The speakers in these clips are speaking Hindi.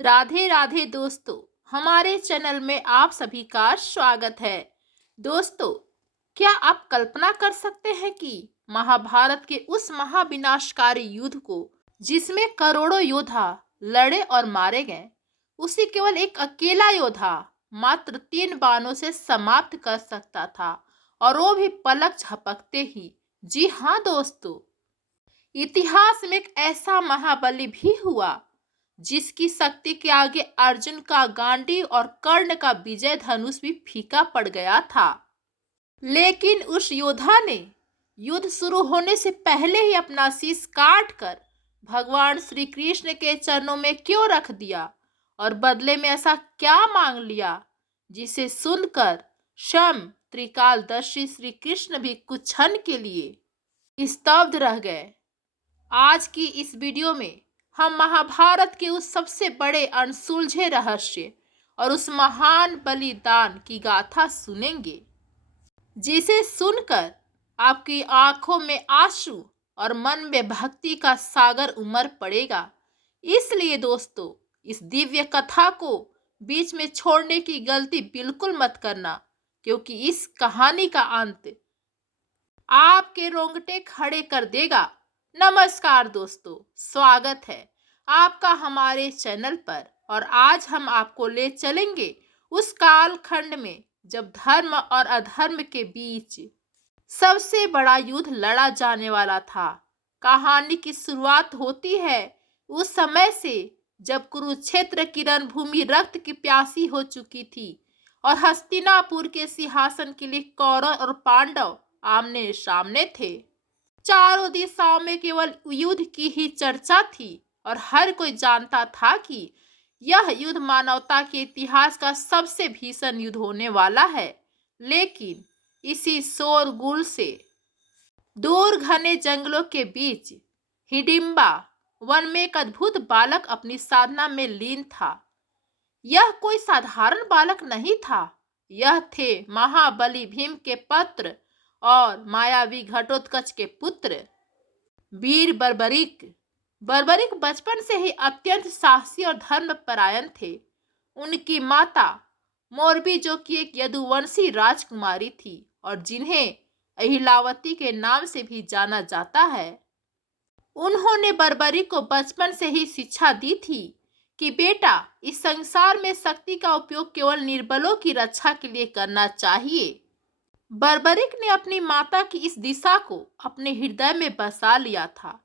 राधे राधे दोस्तों, हमारे चैनल में आप सभी का स्वागत है। दोस्तों, क्या आप कल्पना कर सकते हैं कि महाभारत के उस महाविनाशकारी युद्ध को, जिसमें करोड़ों योद्धा लड़े और मारे गए, उसी केवल एक अकेला योद्धा मात्र 3 बाणों से समाप्त कर सकता था, और वो भी पलक झपकते ही। जी हाँ दोस्तों, इतिहास में एक ऐसा महाबली भी हुआ जिसकी शक्ति के आगे अर्जुन का गांडीव और कर्ण का विजय धनुष भी फीका पड़ गया था। लेकिन उस योद्धा ने युद्ध शुरू होने से पहले ही अपना शीश काट कर भगवान श्री कृष्ण के चरणों में क्यों रख दिया, और बदले में ऐसा क्या मांग लिया जिसे सुनकर स्वयं त्रिकालदर्शी श्री कृष्ण भी कुछ क्षण के लिए स्तब्ध रह गए। आज की इस वीडियो में हम महाभारत के उस सबसे बड़े अनसुलझे रहस्य और उस महान बलिदान की गाथा सुनेंगे, जिसे सुनकर आपकी आंखों में आंसू और मन में भक्ति का सागर उमड़ पड़ेगा। इसलिए दोस्तों, इस दिव्य कथा को बीच में छोड़ने की गलती बिल्कुल मत करना, क्योंकि इस कहानी का अंत आपके रोंगटे खड़े कर देगा। नमस्कार दोस्तों, स्वागत है आपका हमारे चैनल पर। और आज हम आपको ले चलेंगे उस कालखंड में जब धर्म और अधर्म के बीच सबसे बड़ा युद्ध लड़ा जाने वाला था। कहानी की शुरुआत होती है उस समय से जब कुरुक्षेत्र की रणभूमि रक्त की प्यासी हो चुकी थी और हस्तिनापुर के सिंहासन के लिए कौरव और पांडव आमने सामने थे। चारों दिशाओं में केवल युद्ध की ही चर्चा थी और हर कोई जानता था कि यह युद्ध मानवता के इतिहास का सबसे भीषण युद्ध होने वाला है। लेकिन इसी शोरगुल से दूर घने जंगलों के बीच हिडिंबा वन में एक अद्भुत बालक अपनी साधना में लीन था। यह कोई साधारण बालक नहीं था, यह थे महाबली भीम के पुत्र और मायावी घटोत्कच के पुत्र वीर बर्बरिक। बर्बरिक बचपन से ही अत्यंत साहसी और धर्मपरायण थे। उनकी माता मोरबी, जो कि एक यदुवंशी राजकुमारी थी और जिन्हें अहिलावती के नाम से भी जाना जाता है, उन्होंने बर्बरिक को बचपन से ही शिक्षा दी थी कि बेटा, इस संसार में शक्ति का उपयोग केवल निर्बलों की रक्षा के लिए करना चाहिए। बर्बरिक ने अपनी माता की इस दिशा को अपने हृदय में बसा लिया था।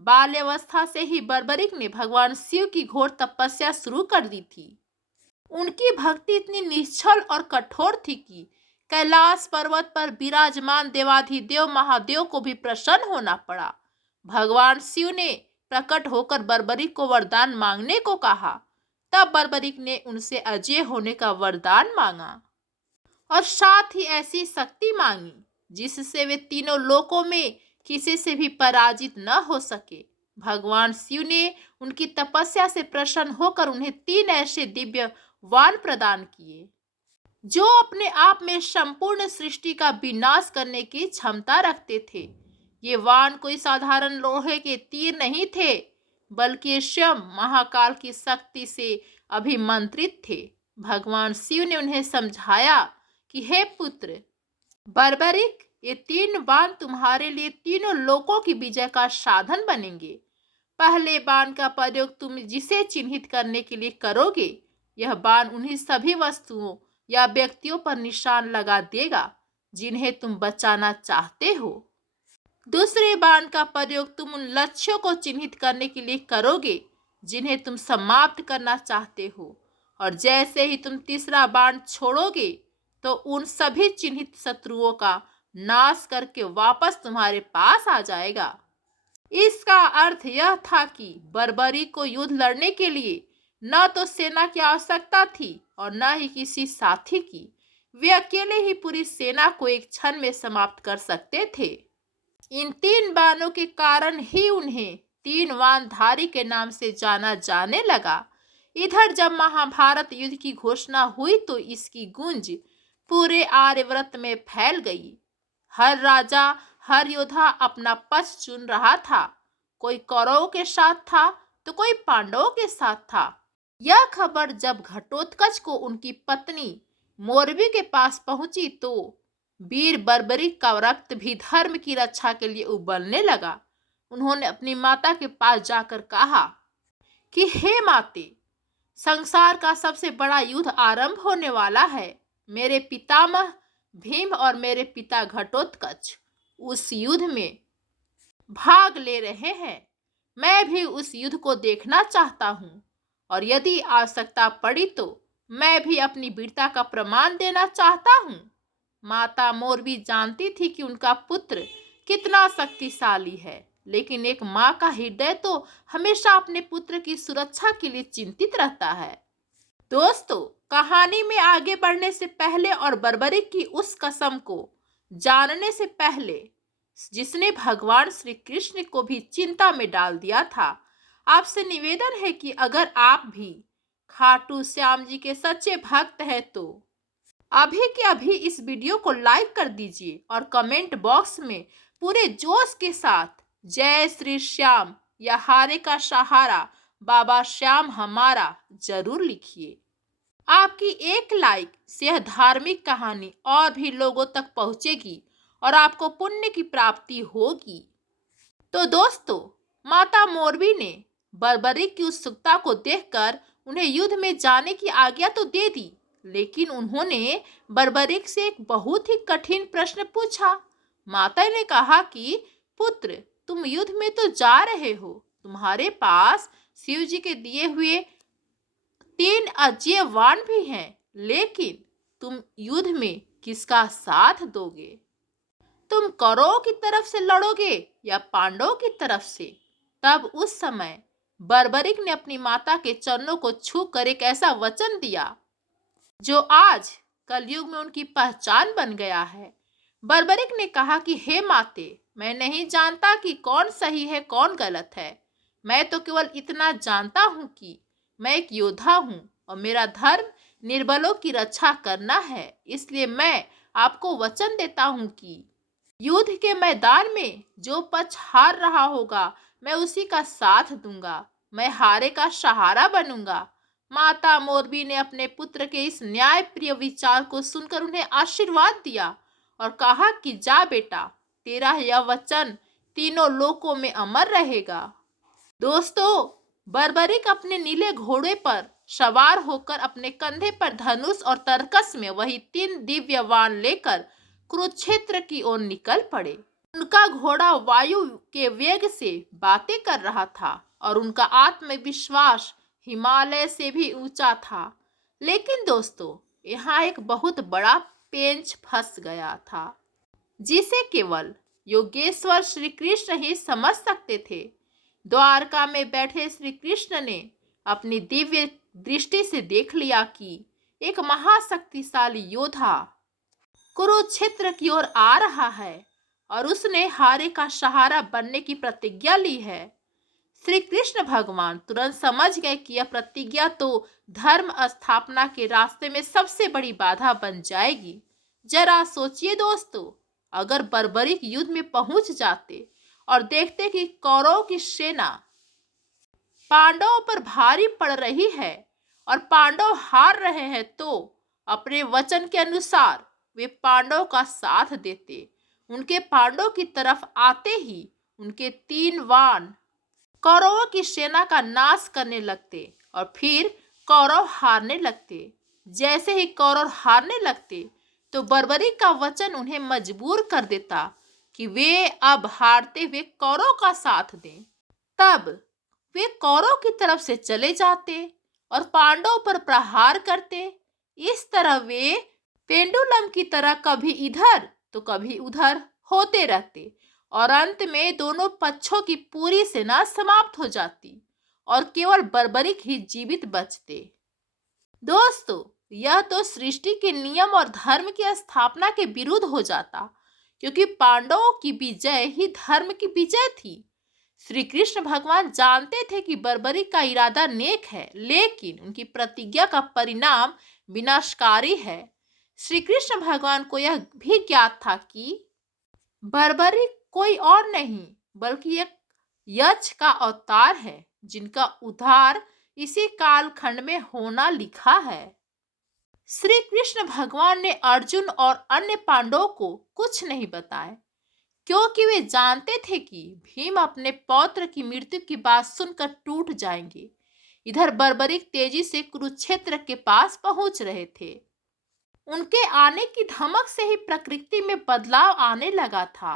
बाल्यावस्था से ही बर्बरिक ने भगवान शिव की घोर तपस्या शुरू कर दी थी। उनकी भक्ति इतनी निश्चल और कठोर थी कि कैलाश पर्वत पर विराजमान देवाधिदेव महादेव को भी प्रसन्न होना पड़ा। भगवान शिव ने प्रकट होकर बर्बरिक को वरदान मांगने को कहा। तब बर्बरिक ने उनसे अजय होने का वरदान मांगा और साथ ही ऐसी शक्ति मांगी जिससे वे तीनों लोकों में किसी से भी पराजित न हो सके। भगवान शिव ने उनकी तपस्या से प्रसन्न होकर उन्हें 3 ऐसे दिव्य वाण प्रदान किए जो अपने आप में संपूर्ण सृष्टि का विनाश करने की क्षमता रखते थे। ये वाण कोई साधारण लोहे के तीर नहीं थे, बल्कि स्वयं महाकाल की शक्ति से अभिमंत्रित थे। भगवान शिव ने उन्हें समझाया कि हे पुत्र बर्बरिक, ये 3 बाण तुम्हारे लिए तीनों लोकों की विजय का साधन बनेंगे। पहले बाण का प्रयोग तुम जिसे चिन्हित करने के लिए करोगे, यह बाण उन्हीं सभी वस्तुओं या व्यक्तियों पर निशान लगा देगा जिन्हें तुम बचाना चाहते हो। दूसरे बाण का प्रयोग तुम उन लक्ष्यों को चिन्हित करने के लिए करोगे जिन्हें तुम समाप्त करना चाहते हो। और जैसे ही तुम तीसरा बाण छोड़ोगे तो उन सभी चिन्हित शत्रुओं का नाश करके वापस तुम्हारे पास आ जाएगा। इसका अर्थ यह था कि बर्बरिक को युद्ध लड़ने के लिए न तो सेना की आवश्यकता थी और न ही किसी साथी की। वे अकेले ही पूरी सेना को एक क्षण में समाप्त कर सकते थे। इन 3 बाणों के कारण ही उन्हें 3 वाणधारी के नाम से जाना जाने लगा। इधर जब महाभारत युद्ध की घोषणा हुई तो इसकी गूंज पूरे आर्यव्रत में फैल गई। हर राजा, हर योद्धा अपना पक्ष चुन रहा था। कोई कौरवों के साथ था तो कोई पांडवों के साथ था। यह खबर जब घटोत्कच को उनकी पत्नी मोरवी के पास पहुंची तो वीर बर्बरिक का रक्त भी धर्म की रक्षा के लिए उबलने लगा। उन्होंने अपनी माता के पास जाकर कहा कि हे माते, संसार का सबसे बड़ा युद्ध आरंभ होने वाला है। मेरे पितामह भीम और मेरे पिता घटोत्कच उस युद्ध में भाग ले रहे हैं। मैं भी उस युद्ध को देखना चाहता हूँ और यदि आवश्यकता पड़ी तो मैं भी अपनी वीरता का प्रमाण देना चाहता हूँ। माता मोरवी जानती थी कि उनका पुत्र कितना शक्तिशाली है, लेकिन एक माँ का हृदय तो हमेशा अपने पुत्र की सुरक्षा के लिए चिंतित रहता है। दोस्तों, कहानी में आगे बढ़ने से पहले और बर्बरिक की उस कसम को जानने से पहले जिसने भगवान श्री कृष्ण को भी चिंता में डाल दिया था, आपसे निवेदन है कि अगर आप भी खाटू श्याम जी के सच्चे भक्त हैं तो अभी के अभी इस वीडियो को लाइक कर दीजिए और कमेंट बॉक्स में पूरे जोश के साथ जय श्री श्याम या हारे का सहारा बाबा श्याम हमारा जरूर लिखिए। आपकी एक लाइक से यह धार्मिक कहानी और भी लोगों तक पहुंचेगी और आपको पुण्य की प्राप्ति होगी। तो दोस्तों, माता मोरवी ने बर्बरिक की उत्सुकता को देखकर उन्हें युद्ध में जाने की आज्ञा तो दे दी, लेकिन उन्होंने बर्बरिक से एक बहुत ही कठिन प्रश्न पूछा। माता ने कहा कि पुत्र, तुम युद्ध में तो जा रहे हो, तुम्हारे पास शिव जी के दिए हुए 3 अजेय वाण भी हैं, लेकिन तुम युद्ध में किसका साथ दोगे? तुम कौरवों की तरफ से लड़ोगे या पांडवों की तरफ से? तब उस समय बर्बरिक ने अपनी माता के चरणों को छूकर एक ऐसा वचन दिया जो आज कलयुग में उनकी पहचान बन गया है। बर्बरिक ने कहा कि हे माते, मैं नहीं जानता कि कौन सही है कौन गलत है। मैं तो केवल इतना जानता हूँ कि मैं एक योद्धा हूँ और मेरा धर्म निर्बलों की रक्षा करना है। इसलिए मैं आपको वचन देता हूँ कि युद्ध के मैदान में जो पक्ष हार रहा होगा मैं उसी का साथ दूंगा, मैं हारे का सहारा बनूंगा। माता मोरवी ने अपने पुत्र के इस न्यायप्रिय विचार को सुनकर उन्हें आशीर्वाद दिया और कहा कि जा बेटा, तेरा यह वचन तीनों लोकों में अमर रहेगा। दोस्तों, बर्बरिक अपने नीले घोड़े पर सवार होकर अपने कंधे पर धनुष और तरकस में वही 3 दिव्य बाण लेकर कुरुक्षेत्र की ओर निकल पड़े। उनका घोड़ा वायु के वेग से बातें कर रहा था और उनका आत्मविश्वास हिमालय से भी ऊंचा था। लेकिन दोस्तों, यहाँ एक बहुत बड़ा पेंच फंस गया था जिसे केवल योगेश्वर श्री कृष्ण ही समझ सकते थे। द्वारका में बैठे श्री कृष्ण ने अपनी दिव्य दृष्टि से देख लिया कि एक महाशक्तिशाली योद्धा कुरुक्षेत्र की ओर आ रहा है और उसने हारे का सहारा बनने की प्रतिज्ञा ली है। श्री कृष्ण भगवान तुरंत समझ गए कि यह प्रतिज्ञा तो धर्म स्थापना के रास्ते में सबसे बड़ी बाधा बन जाएगी। जरा सोचिए दोस्तों, अगर बर्बरिक युद्ध में पहुंच जाते और देखते कि कौरवों की सेना पांडवों पर भारी पड़ रही है और पांडव हार रहे हैं, तो अपने वचन के अनुसार वे पांडव का साथ देते। उनके पांडव की तरफ आते ही उनके 3 बाण कौरवों की सेना का नाश करने लगते और फिर कौरव हारने लगते। जैसे ही कौरव हारने लगते तो बर्बरिक का वचन उन्हें मजबूर कर देता कि वे अब हारते हुए कौरव का साथ दें। तब वे कौरव की तरफ से चले जाते और पांडवों पर प्रहार करते। इस तरह वे पेंडुलम की तरह कभी इधर तो कभी उधर होते रहते और अंत में दोनों पक्षों की पूरी सेना समाप्त हो जाती और केवल बर्बरिक ही जीवित बचते। दोस्तों, यह तो सृष्टि के नियम और धर्म की स्थापना के विरुद्ध हो जाता, क्योंकि पांडवों की विजय ही धर्म की विजय थी। श्री कृष्ण भगवान जानते थे कि बर्बरिक का इरादा नेक है, लेकिन उनकी प्रतिज्ञा का परिणाम विनाशकारी है। श्री कृष्ण भगवान को यह भी ज्ञात था कि बर्बरिक कोई और नहीं बल्कि एक यक्ष का अवतार है, जिनका उद्धार इसी कालखंड में होना लिखा है। श्री कृष्ण भगवान ने अर्जुन और अन्य पांडवों को कुछ नहीं बताया, क्योंकि वे जानते थे कि भीम अपने पौत्र की मृत्यु की बात सुनकर टूट जाएंगे। इधर बर्बरीक तेजी से कुरुक्षेत्र के पास पहुंच रहे थे। उनके आने की धमक से ही प्रकृति में बदलाव आने लगा था।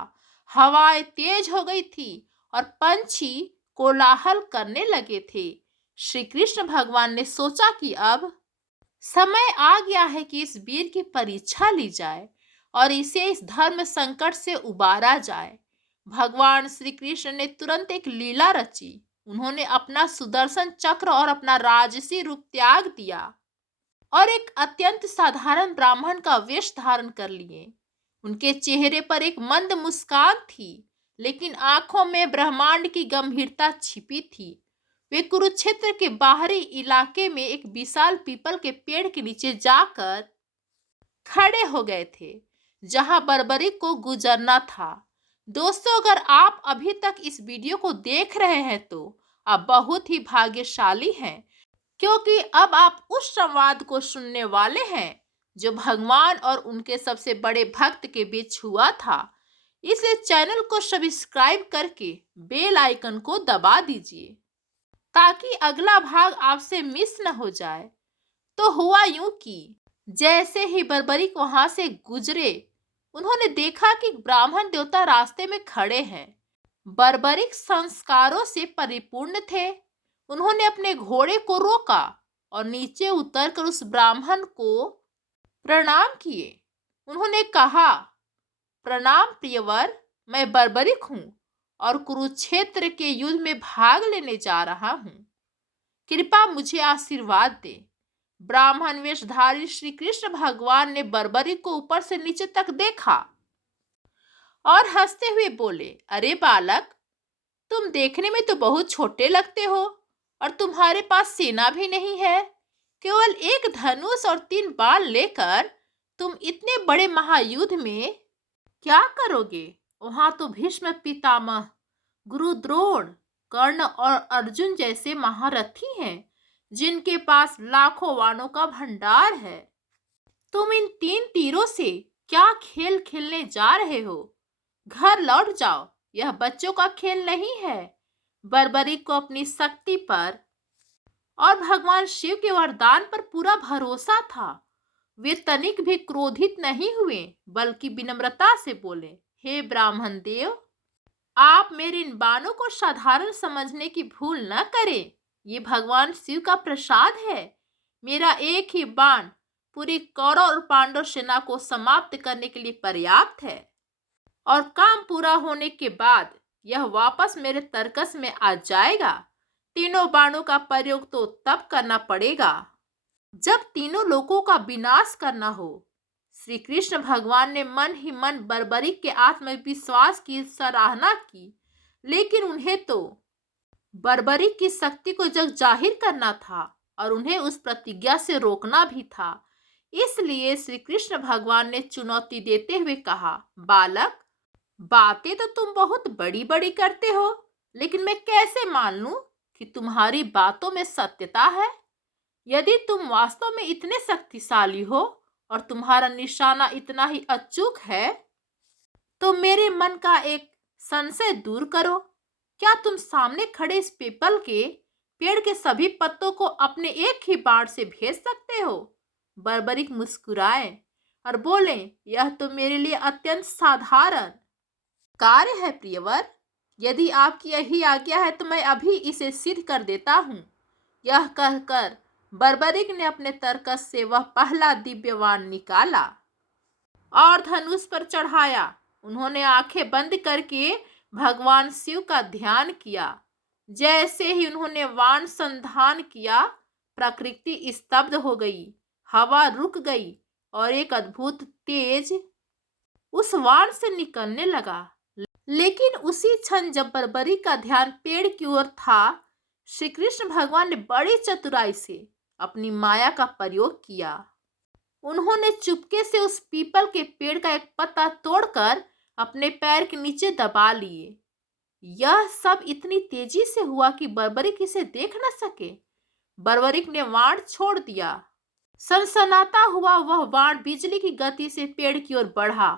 हवाएं तेज हो गई थी और पंछी कोलाहल करने लगे थे। श्री कृष्ण भगवान ने सोचा कि अब समय आ गया है कि इस वीर की परीक्षा ली जाए और इसे इस धर्म संकट से उबारा जाए। भगवान श्री कृष्ण ने तुरंत एक लीला रची। उन्होंने अपना सुदर्शन चक्र और अपना राजसी रूप त्याग दिया और एक अत्यंत साधारण ब्राह्मण का वेश धारण कर लिए। उनके चेहरे पर एक मंद मुस्कान थी, लेकिन आंखों में ब्रह्मांड की गंभीरता छिपी थी। वे कुरुक्षेत्र के बाहरी इलाके में एक विशाल पीपल के पेड़ के नीचे जाकर खड़े हो गए थे, जहां बर्बरीक को गुजरना था। दोस्तों, अगर आप अभी तक इस वीडियो को देख रहे हैं तो आप बहुत ही भाग्यशाली हैं, क्योंकि अब आप उस संवाद को सुनने वाले हैं जो भगवान और उनके सबसे बड़े भक्त के बीच हुआ था। इसलिए चैनल को सब्सक्राइब करके बेल आइकन को दबा दीजिए ताकि अगला भाग आपसे मिस न हो जाए। तो हुआ यूं कि जैसे ही बर्बरीक वहां से गुजरे, उन्होंने देखा कि ब्राह्मण देवता रास्ते में खड़े हैं। बर्बरीक संस्कारों से परिपूर्ण थे। उन्होंने अपने घोड़े को रोका और नीचे उतरकर उस ब्राह्मण को प्रणाम किए। उन्होंने कहा, प्रणाम प्रियवर, मैं बर्बरीक हूँ और कुरुक्षेत्र के युद्ध में भाग लेने जा रहा हूँ। कृपा मुझे आशीर्वाद दे। ब्राह्मण वेशधारी श्री कृष्ण भगवान ने बर्बरीक को ऊपर से नीचे तक देखा और हंसते हुए बोले, अरे बालक, तुम देखने में तो बहुत छोटे लगते हो और तुम्हारे पास सेना भी नहीं है। केवल एक धनुष और 3 बाण लेकर तुम इतने बड़े महायुद्ध में क्या करोगे? वहां तो भीष्म पितामह, गुरु द्रोण, कर्ण और अर्जुन जैसे महारथी हैं, जिनके पास लाखों वाणों का भंडार है। तुम इन 3 तीरों से क्या खेल खेलने जा रहे हो? घर लौट जाओ, यह बच्चों का खेल नहीं है। बर्बरीक को अपनी शक्ति पर और भगवान शिव के वरदान पर पूरा भरोसा था। वे तनिक भी क्रोधित नहीं हुए, बल्कि विनम्रता से बोले, हे ब्राह्मण देव, आप मेरे इन बाणों को साधारण समझने की भूल न करें। ये भगवान शिव का प्रसाद है। मेरा एक ही बाण पूरी कौरव और पांडव सेना को समाप्त करने के लिए पर्याप्त है और काम पूरा होने के बाद यह वापस मेरे तरकस में आ जाएगा। तीनों बाणों का प्रयोग तो तब करना पड़ेगा जब तीनों लोगों का विनाश करना हो। श्री कृष्ण भगवान ने मन ही मन बर्बरीक के आत्मविश्वास की सराहना की, लेकिन उन्हें तो बर्बरीक की शक्ति को जग जाहिर करना था और उन्हें उस प्रतिज्ञा से रोकना भी था। इसलिए श्री कृष्ण भगवान ने चुनौती देते हुए कहा, बालक, बातें तो तुम बहुत बड़ी बड़ी करते हो, लेकिन मैं कैसे मान लूं कि तुम्हारी बातों में सत्यता है? यदि तुम वास्तव में इतने शक्तिशाली हो और तुम्हारा निशाना इतना ही अचूक है, तो मेरे मन का एक संशय दूर करो। क्या तुम सामने खड़े इस पीपल के पेड़ के सभी पत्तों को अपने एक ही बाण से भेज सकते हो? बर्बरीक मुस्कुराए और बोले, यह तो मेरे लिए अत्यंत साधारण कार्य है प्रियवर। यदि आपकी यही आज्ञा है तो मैं अभी इसे सिद्ध कर देता हूँ। यह कहकर बर्बरीक ने अपने तरकस से वह पहला दिव्य बाण निकाला और धनुष पर चढ़ाया। उन्होंने आंखें बंद करके भगवान शिव का ध्यान किया। जैसे ही उन्होंने बाण संधान किया, प्रकृति स्तब्ध हो गई, हवा रुक गई और एक अद्भुत तेज उस बाण से निकलने लगा। लेकिन उसी क्षण जब बर्बरीक का ध्यान पेड़ की ओर था, श्री कृष्ण भगवान ने बड़ी चतुराई से अपनी माया का प्रयोग किया। उन्होंने चुपके से उस पीपल के पेड़ का एक पत्ता तोड़कर अपने पैर के नीचे दबा लिए। यह सब इतनी तेजी से हुआ कि बर्बरीक इसे देख न सके। बर्बरिक ने बाण छोड़ दिया। सनसनाता हुआ वह बाण बिजली की गति से पेड़ की ओर बढ़ा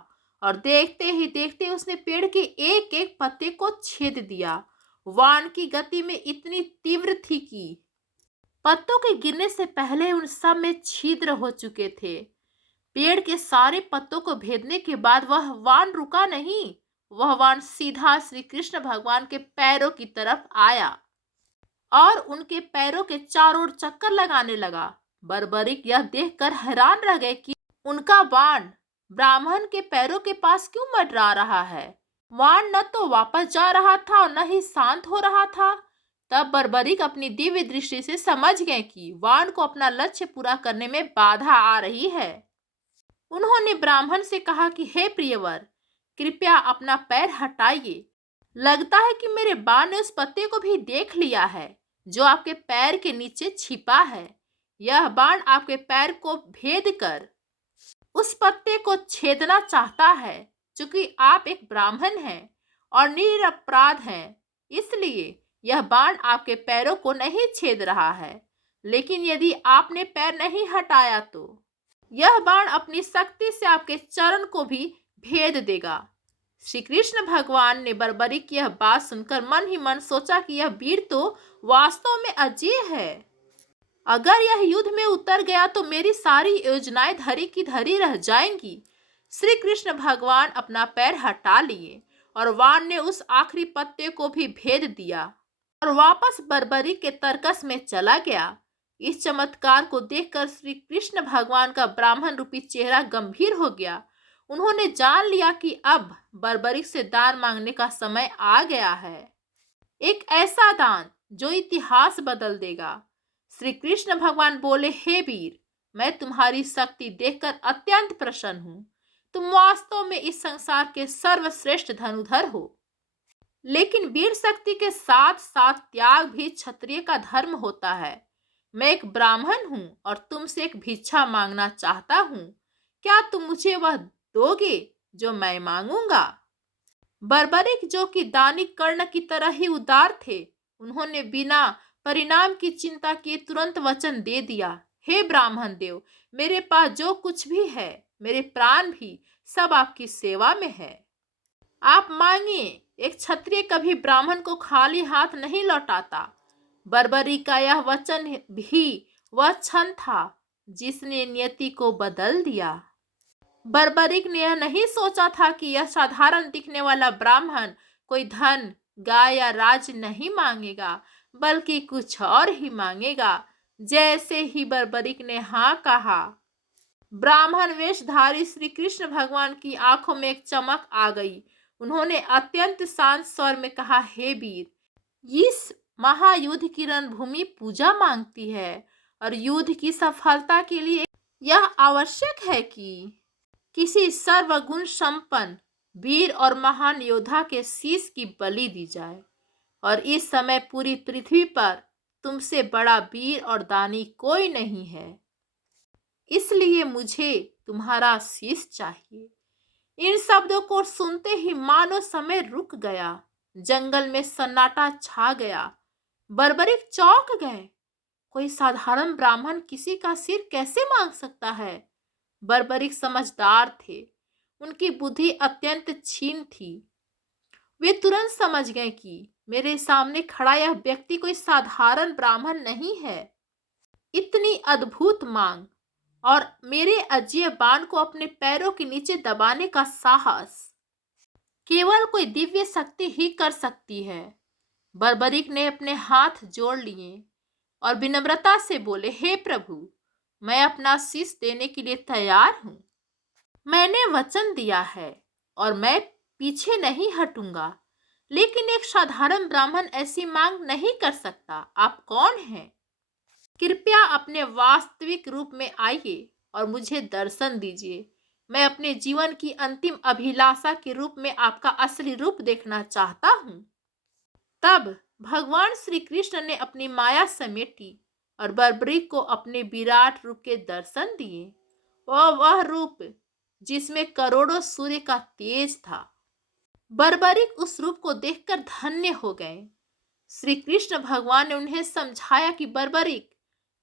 और देखते ही देखते उसने पेड़ के एक एक पत्ते को छेद दिया। बाण की गति में इतनी तीव्र थी कि पत्तों के गिरने से पहले उन सब में छिद्र हो चुके थे। पेड़ के सारे पत्तों को भेदने के बाद वह बाण रुका नहीं। वह बाण सीधा श्री कृष्ण भगवान के पैरों की तरफ आया और उनके पैरों के चारों ओर चक्कर लगाने लगा। बर्बरिक यह देखकर हैरान रह गए कि उनका बाण ब्राह्मण के पैरों के पास क्यों मंडरा रहा है। बाण न तो वापस जा रहा था और न ही शांत हो रहा था। तब बर्बरिक अपनी दिव्य दृष्टि से समझ गए कि बाण को अपना लक्ष्य पूरा करने में बाधा आ रही है। उन्होंने ब्राह्मण से कहा कि हे प्रियवर, कृपया अपना पैर हटाइए। लगता है कि मेरे बाण ने उस पत्ते को भी देख लिया है जो आपके पैर के नीचे छिपा है। यह बाण आपके पैर को भेद कर उस पत्ते को छेदना चाहता है। क्योंकि आप एक ब्राह्मण हैं और निरपराध हैं, इसलिए यह बाण आपके पैरों को नहीं छेद रहा है। लेकिन यदि आपने पैर नहीं हटाया तो यह बाण अपनी शक्ति से आपके चरण को भी भेद देगा। श्री कृष्ण भगवान ने बर्बरिक की यह बात सुनकर मन ही मन सोचा कि यह वीर तो वास्तव में अजेय है। अगर यह युद्ध में उतर गया तो मेरी सारी योजनाएं धरी की धरी रह जाएंगी। श्री कृष्ण भगवान अपना पैर हटा लिए और बाण ने उस आखिरी पत्ते को भी भेद दिया और वापस बर्बरिक के तरकस में चला गया। इस चमत्कार को देखकर श्री कृष्ण भगवान का ब्राह्मण रूपी चेहरा गंभीर हो गया। उन्होंने जान लिया कि अब बर्बरिक से दान मांगने का समय आ गया है, एक ऐसा दान जो इतिहास बदल देगा। श्री कृष्ण भगवान बोले, हे वीर, मैं तुम्हारी शक्ति देखकर अत्यंत प्रसन्न हूँ। तुम वास्तव में इस संसार के सर्वश्रेष्ठ धनुधर हो। लेकिन वीर शक्ति के साथ साथ त्याग भी क्षत्रिय का धर्म होता है। मैं एक ब्राह्मण हूँ और तुमसे एक भिक्षा मांगना चाहता हूँ। क्या तुम मुझे वह दोगे जो मैं मांगूंगा? बर्बरिक, जो कि दानी कर्ण की तरह ही उदार थे, उन्होंने बिना परिणाम की चिंता किए तुरंत वचन दे दिया, हे ब्राह्मण देव, मेरे पास जो कुछ भी है, मेरे प्राण भी, सब आपकी सेवा में है। आप मांगिए। एक क्षत्रिय कभी ब्राह्मण को खाली हाथ नहीं लौटाता। बर्बरिक का यह वचन भी वह क्षण था जिसने नियति को बदल दिया। बर्बरिक ने यह नहीं सोचा था कि यह साधारण दिखने वाला ब्राह्मण कोई धन, गाय या राज नहीं मांगेगा, बल्कि कुछ और ही मांगेगा। जैसे ही बर्बरिक ने हाँ कहा, ब्राह्मण वेशधारी श्री कृष्ण भगवान की आंखों में एक चमक आ गई। उन्होंने अत्यंत शांत स्वर में कहा, हे वीर, इस महायुद्ध की रणभूमि पूजा मांगती है और युद्ध की सफलता के लिए यह आवश्यक है कि किसी सर्वगुण संपन्न वीर और महान योद्धा के शीश की बलि दी जाए। और इस समय पूरी पृथ्वी पर तुमसे बड़ा वीर और दानी कोई नहीं है, इसलिए मुझे तुम्हारा शीश चाहिए। इन शब्दों को सुनते ही मानो समय रुक गया। जंगल में सन्नाटा छा गया। बर्बरिक चौंक गए। कोई साधारण ब्राह्मण किसी का सिर कैसे मांग सकता है? बर्बरिक समझदार थे। उनकी बुद्धि अत्यंत क्षीण थी। वे तुरंत समझ गए कि मेरे सामने खड़ा यह व्यक्ति कोई साधारण ब्राह्मण नहीं है। इतनी अद्भुत मांग और मेरे अजेय बाण को अपने पैरों के नीचे दबाने का साहस केवल कोई दिव्य शक्ति ही कर सकती है। बर्बरिक ने अपने हाथ जोड़ लिए और विनम्रता से बोले, हे प्रभु, मैं अपना शीश देने के लिए तैयार हूँ। मैंने वचन दिया है और मैं पीछे नहीं हटूंगा। लेकिन एक साधारण ब्राह्मण ऐसी मांग नहीं कर सकता। आप कौन हैं? कृपया अपने वास्तविक रूप में आइए और मुझे दर्शन दीजिए। मैं अपने जीवन की अंतिम अभिलाषा के रूप में आपका असली रूप देखना चाहता हूँ। तब भगवान श्री कृष्ण ने अपनी माया समेटी और बर्बरिक को अपने विराट रूप के दर्शन दिए। वह रूप जिसमें करोड़ों सूर्य का तेज था। बर्बरिक उस रूप को देखकर धन्य हो गए। श्री कृष्ण भगवान ने उन्हें समझाया कि बर्बरिक,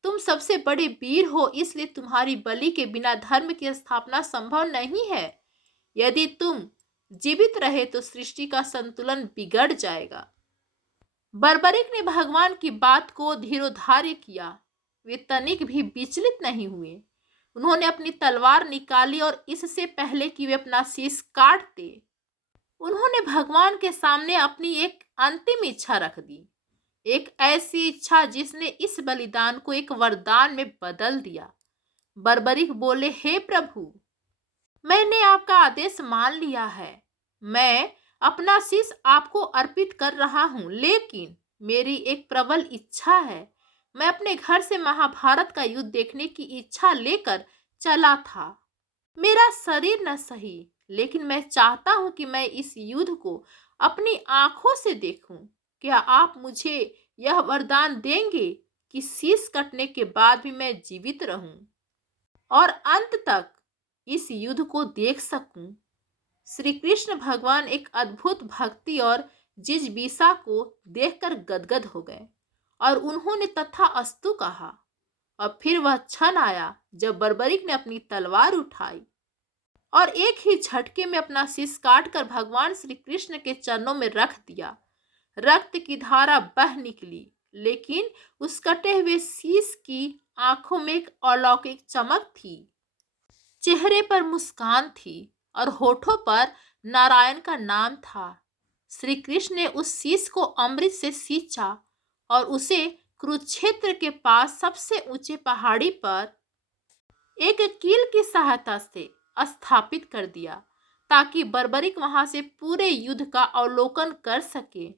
तुम सबसे बड़े वीर हो, इसलिए तुम्हारी बलि के बिना धर्म की स्थापना संभव नहीं है। यदि तुम जीवित रहे तो सृष्टि का संतुलन बिगड़ जाएगा। बर्बरिक ने भगवान की बात को धीरोधार्य किया। वे तनिक भी विचलित नहीं हुए। उन्होंने अपनी तलवार निकाली और इससे पहले कि वे अपना शीश काट दे, उन्होंने भगवान के सामने अपनी एक अंतिम इच्छा रख दी। एक ऐसी इच्छा जिसने इस बलिदान को एक वरदान में बदल दिया। बर्बरिक बोले, हे प्रभु, मैंने आपका आदेश मान लिया है। मैं अपना शीश आपको अर्पित कर रहा हूं, लेकिन मेरी एक प्रबल इच्छा है। मैं अपने घर से महाभारत का युद्ध देखने की इच्छा लेकर चला था। मेरा शरीर न सही, लेकिन मैं चाहता हूं कि मैं इस युद्ध को अपनी आंखों से देखूं। क्या आप मुझे यह वरदान देंगे कि शीश कटने के बाद भी मैं जीवित रहूं और अंत तक इस युद्ध को देख सकूं? श्री कृष्ण भगवान एक अद्भुत भक्ति और जिज्ञासा को देखकर गदगद हो गए और उन्होंने तथास्तु कहा। और फिर वह क्षण आया जब बर्बरिक ने अपनी तलवार उठाई और एक ही झटके में अपना शीश काटकर भगवान श्री कृष्ण के चरणों में रख दिया। रक्त की धारा बह निकली, लेकिन उस कटे हुए शीश की आंखों में एक अलौकिक चमक थी। चेहरे पर मुस्कान थी और होठों पर नारायण का नाम था। श्री कृष्ण ने उस शीश को अमृत से सींचा और उसे कुरुक्षेत्र के पास सबसे ऊंचे पहाड़ी पर एक कील की सहायता से स्थापित कर दिया, ताकि बर्बरिक वहां से पूरे युद्ध का अवलोकन कर सके।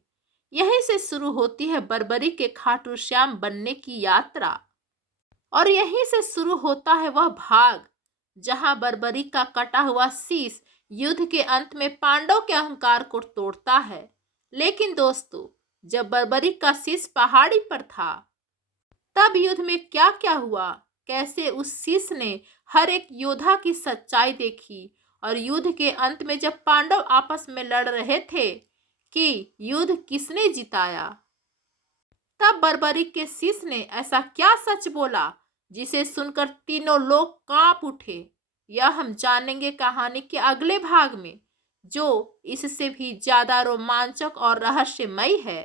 यहीं से शुरू होती है बर्बरिक के खाटू श्याम बनने की यात्रा, और यहीं से शुरू होता है वह भाग जहां बर्बरिक का कटा हुआ शीश युद्ध के अंत में पांडव के अहंकार को तोड़ता है। लेकिन दोस्तों, जब बर्बरिक का शीश पहाड़ी पर था, तब युद्ध में क्या क्या हुआ, कैसे उस शीश ने हर एक योद्धा की सच्चाई देखी, और युद्ध के अंत में जब पांडव आपस में लड़ रहे थे कि युद्ध किसने जिताया, तब बर्बरिक के शीश ने ऐसा क्या सच बोला जिसे सुनकर तीनों लोग कांप उठे। यह हम जानेंगे कहानी के अगले भाग में, जो इससे भी ज्यादा रोमांचक और रहस्यमय है।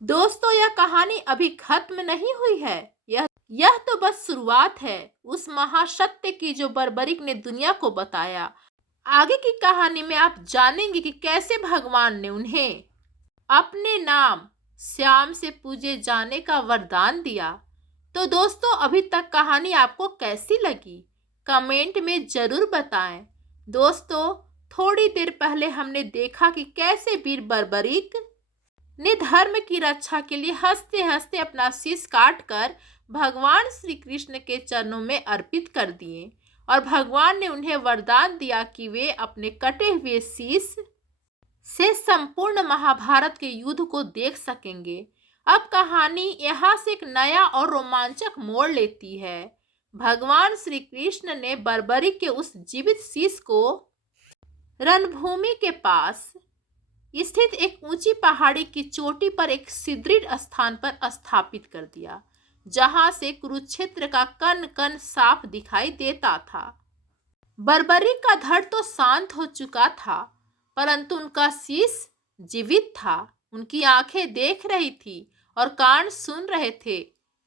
दोस्तों, यह कहानी अभी खत्म नहीं हुई है। यह तो बस शुरुआत है उस महासत्य की जो बर्बरिक ने दुनिया को बताया। आगे की कहानी में आप जानेंगे कि कैसे भगवान ने उन्हें अपने नाम श्याम से पूजे जाने का वरदान दिया। तो दोस्तों, अभी तक कहानी आपको कैसी लगी, कमेंट में जरूर बताएं। दोस्तों, थोड़ी देर पहले हमने देखा कि कैसे वीर बर्बरिक ने धर्म की रक्षा के लिए हंसते हंसते अपना शीश काटकर भगवान श्री कृष्ण के चरणों में अर्पित कर दिए, और भगवान ने उन्हें वरदान दिया कि वे अपने कटे हुए शीश से संपूर्ण महाभारत के युद्ध को देख सकेंगे। अब कहानी यहाँ से एक नया और रोमांचक मोड़ लेती है। भगवान श्री कृष्ण ने बर्बरिक के उस जीवित शीश को रणभूमि के पास स्थित एक ऊंची पहाड़ी की चोटी पर एक सुदृढ़ स्थान पर स्थापित कर दिया, जहां से कुरुक्षेत्र का कण कण साफ दिखाई देता था। बर्बरिक का धड़ तो शांत हो चुका था, परंतु उनका शीश जीवित था। उनकी आंखें देख रही थी और कान सुन रहे थे।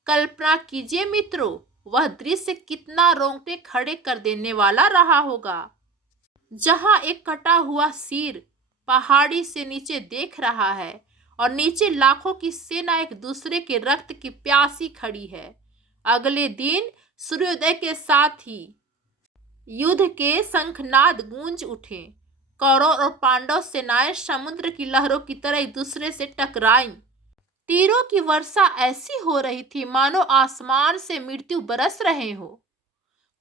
कल्पना कीजिए मित्रों, वह दृश्य कितना रोंगटे खड़े कर देने वाला रहा होगा, जहां एक कटा हुआ सिर पहाड़ी से नीचे देख रहा है और नीचे लाखों की सेना एक दूसरे के रक्त की प्यासी खड़ी है। अगले दिन सूर्योदय के साथ ही युद्ध के शंखनाद गूंज उठे। कौरव और पांडव सेनाएं समुद्र की लहरों की तरह एक दूसरे से टकराईं। तीरों की वर्षा ऐसी हो रही थी मानो आसमान से मृत्यु बरस रहे हो।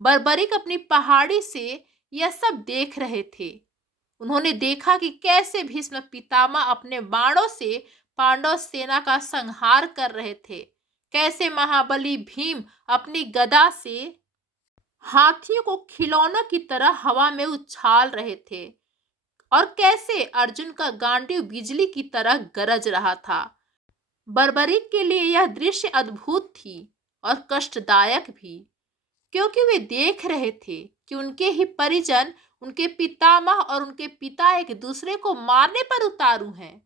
बर्बरिक अपनी पहाड़ी से यह सब देख रहे थे। उन्होंने देखा कि कैसे भीष्म पितामह अपने बाणों से पांडव सेना का संहार कर रहे थे, कैसे महाबली भीम अपनी गदा से हाथियों को खिलौनों की तरह हवा में उछाल रहे थे, और कैसे अर्जुन का गांडीव बिजली की तरह गरज रहा था। बर्बरिक के लिए यह दृश्य अद्भुत थी। और कष्टदायक भी, क्योंकि वे देख रहे थे कि उनके ही परिजन, उनके पितामह और उनके पिता एक दूसरे को मारने पर उतारू हैं।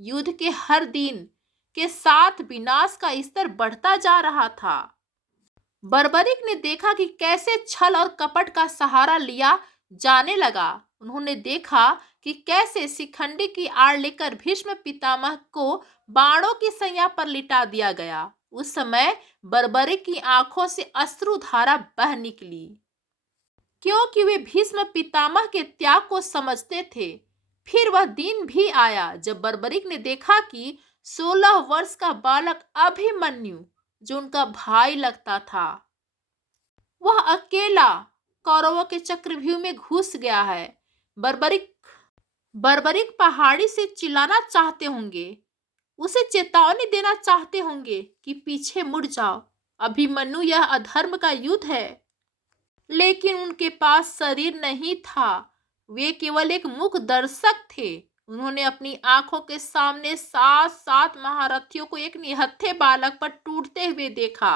युद्ध के हर दिन के साथ विनाश का स्तर बढ़ता जा रहा था। बर्बरिक ने देखा कि कैसे छल और कपट का सहारा लिया जाने लगा। उन्होंने देखा कि कैसे शिखंडी की आड़ लेकर भीष्म पितामह को बाणों की सैया पर लिटा दिया गया। उस समय बर्बरिक की आंखों से अश्रुधारा बह निकली, क्योंकि वे भीष्म पितामह के त्याग को समझते थे। फिर वह दिन भी आया जब बर्बरिक ने देखा कि 16 वर्ष का बालक अभिमन्यु, जो उनका भाई लगता था, वह अकेला कौरवों के चक्रव्यूह में घुस गया है। बर्बरिक बर्बरिक पहाड़ी से चिल्लाना चाहते होंगे, उसे चेतावनी देना चाहते होंगे कि पीछे मुड़ जाओ, अभिमन्यु, यह अधर्म का युद्ध है। लेकिन उनके पास शरीर नहीं था, वे केवल एक मूक दर्शक थे। उन्होंने अपनी आंखों के सामने 7 महारथियों को एक निहत्थे बालक पर टूटते हुए देखा।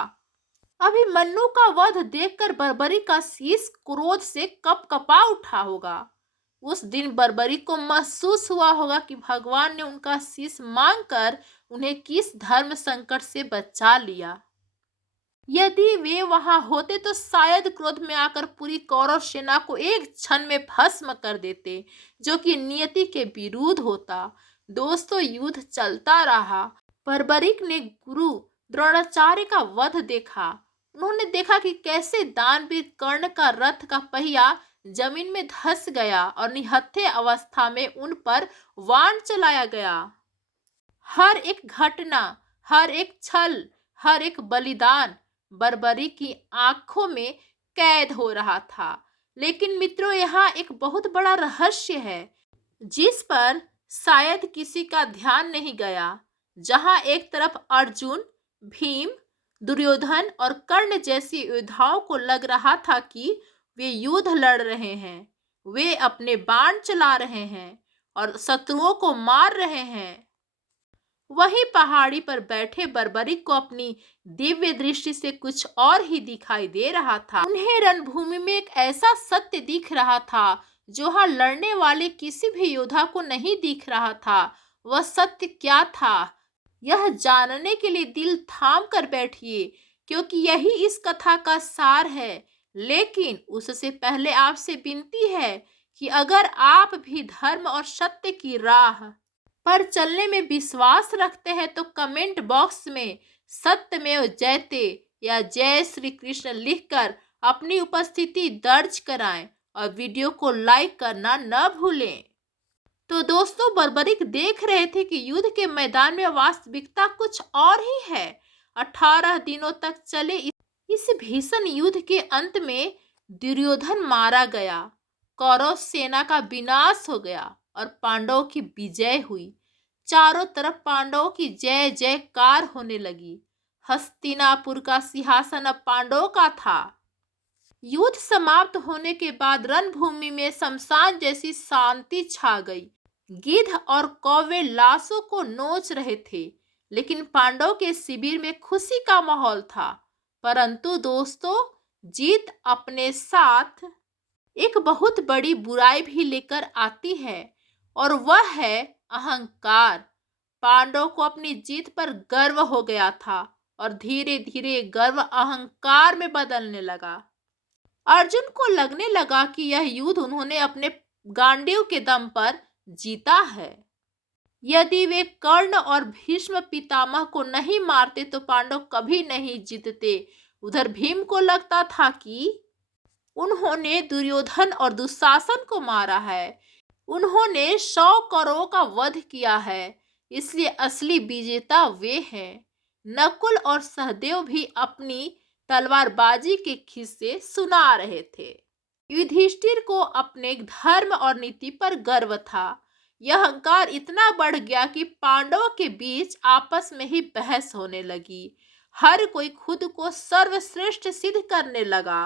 अभिमन्यु का वध देखकर बर्बरिक का शीश क्रोध से कपकपा उठा होगा। उस दिन बर्बरिक को महसूस हुआ होगा कि भगवान ने उनका शीश मांगकर उन्हें किस धर्म संकट से बचा लिया। यदि वे वहां होते तो शायद क्रोध में आकर पूरी कौरव सेना को एक क्षण में भस्म कर देते, जो कि नियति के विरुद्ध होता। दोस्तों, युद्ध चलता रहा। बर्बरिक ने गुरु द्रोणाचार्य का वध देखा। उन्होंने देखा कि कैसे दानवीर कर्ण का रथ का पहिया जमीन में धंस गया और निहत्थे अवस्था में उन पर बाण चलाया गया। हर एक घटना, हर एक छल, हर एक बलिदान बर्बरिक की आंखों में कैद हो रहा था। लेकिन मित्रों, यहाँ एक बहुत बड़ा रहस्य है जिस पर शायद किसी का ध्यान नहीं गया। जहाँ एक तरफ अर्जुन, भीम, दुर्योधन और कर्ण जैसी योद्धाओं को लग रहा था कि वे युद्ध लड़ रहे हैं, वे अपने बाण चला रहे हैं और शत्रुओं को मार रहे हैं, वहीं पहाड़ी पर बैठे बर्बरिक को अपनी दिव्य दृष्टि से कुछ और ही दिखाई दे रहा था। उन्हें रणभूमि में एक ऐसा सत्य दिख रहा था जो वहां लड़ने वाले किसी भी योद्धा को नहीं दिख रहा था। वह सत्य क्या था, यह जानने के लिए दिल थाम कर बैठिए, क्योंकि यही इस कथा का सार है। लेकिन उससे पहले आपसे विनती है कि अगर आप भी धर्म और सत्य की राह पर चलने में विश्वास रखते हैं तो कमेंट बॉक्स में सत्यमेव जयते या जय श्री कृष्ण लिखकर अपनी उपस्थिति दर्ज कराएं और वीडियो को लाइक करना न भूलें। तो दोस्तों, बर्बरिक देख रहे थे कि युद्ध के मैदान में वास्तविकता कुछ और ही है। 18 दिनों तक चले इस भीषण युद्ध के अंत में दुर्योधन मारा गया, कौरव सेना का विनाश हो गया और पांडवों की विजय हुई। चारों तरफ पांडवों की जय जयकार होने लगी। हस्तिनापुर का सिंहासन अब पांडवों का था। युद्ध समाप्त होने के बाद रणभूमि में शमशान जैसी शांति छा गई। गिद्ध और कौवे लाशों को नोच रहे थे, लेकिन पांडवों के शिविर में खुशी का माहौल था। परंतु दोस्तों, जीत अपने साथ एक बहुत बड़ी बुराई भी लेकर आती है, और वह है अहंकार। पांडवों को अपनी जीत पर गर्व हो गया था और धीरे धीरे गर्व अहंकार में बदलने लगा। अर्जुन को लगने लगा कि यह युद्ध उन्होंने अपने गांडीव के दम पर जीता है। यदि वे कर्ण और भीष्म पितामह को नहीं मारते तो पांडव कभी नहीं जीतते। उधर भीम को लगता था कि उन्होंने दुर्योधन और दुशासन को मारा है, उन्होंने 100 कौरवों का वध किया है, इसलिए असली विजेता वे हैं। नकुल और सहदेव भी अपनी तलवारबाजी के किस्से सुना रहे थे। युधिष्ठिर को अपने धर्म और नीति पर गर्व था। यह अहंकार इतना बढ़ गया कि पांडवों के बीच आपस में ही बहस होने लगी। हर कोई खुद को सर्वश्रेष्ठ सिद्ध करने लगा।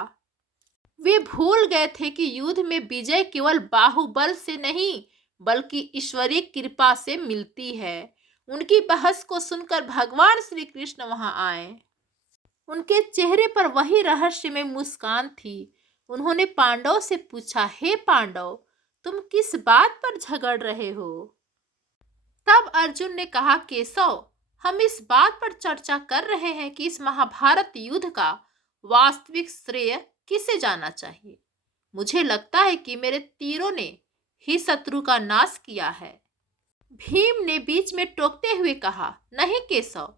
वे भूल गए थे कि युद्ध में विजय केवल बाहुबल से नहीं बल्कि ईश्वरीय कृपा से मिलती है। उनकी बहस को सुनकर भगवान श्री कृष्ण वहां आए। उनके चेहरे पर वही रहस्यमय मुस्कान थी। उन्होंने पांडव से पूछा, हे पांडव, तुम किस बात पर झगड़ रहे हो? तब अर्जुन ने कहा, केशव, हम इस बात पर चर्चा कर रहे हैं कि इस महाभारत युद्ध का वास्तविक श्रेय किसे जाना चाहिए। मुझे लगता है कि मेरे तीरों ने ही शत्रु का नाश किया है। भीम ने बीच में टोकते हुए कहा, नहीं केशव,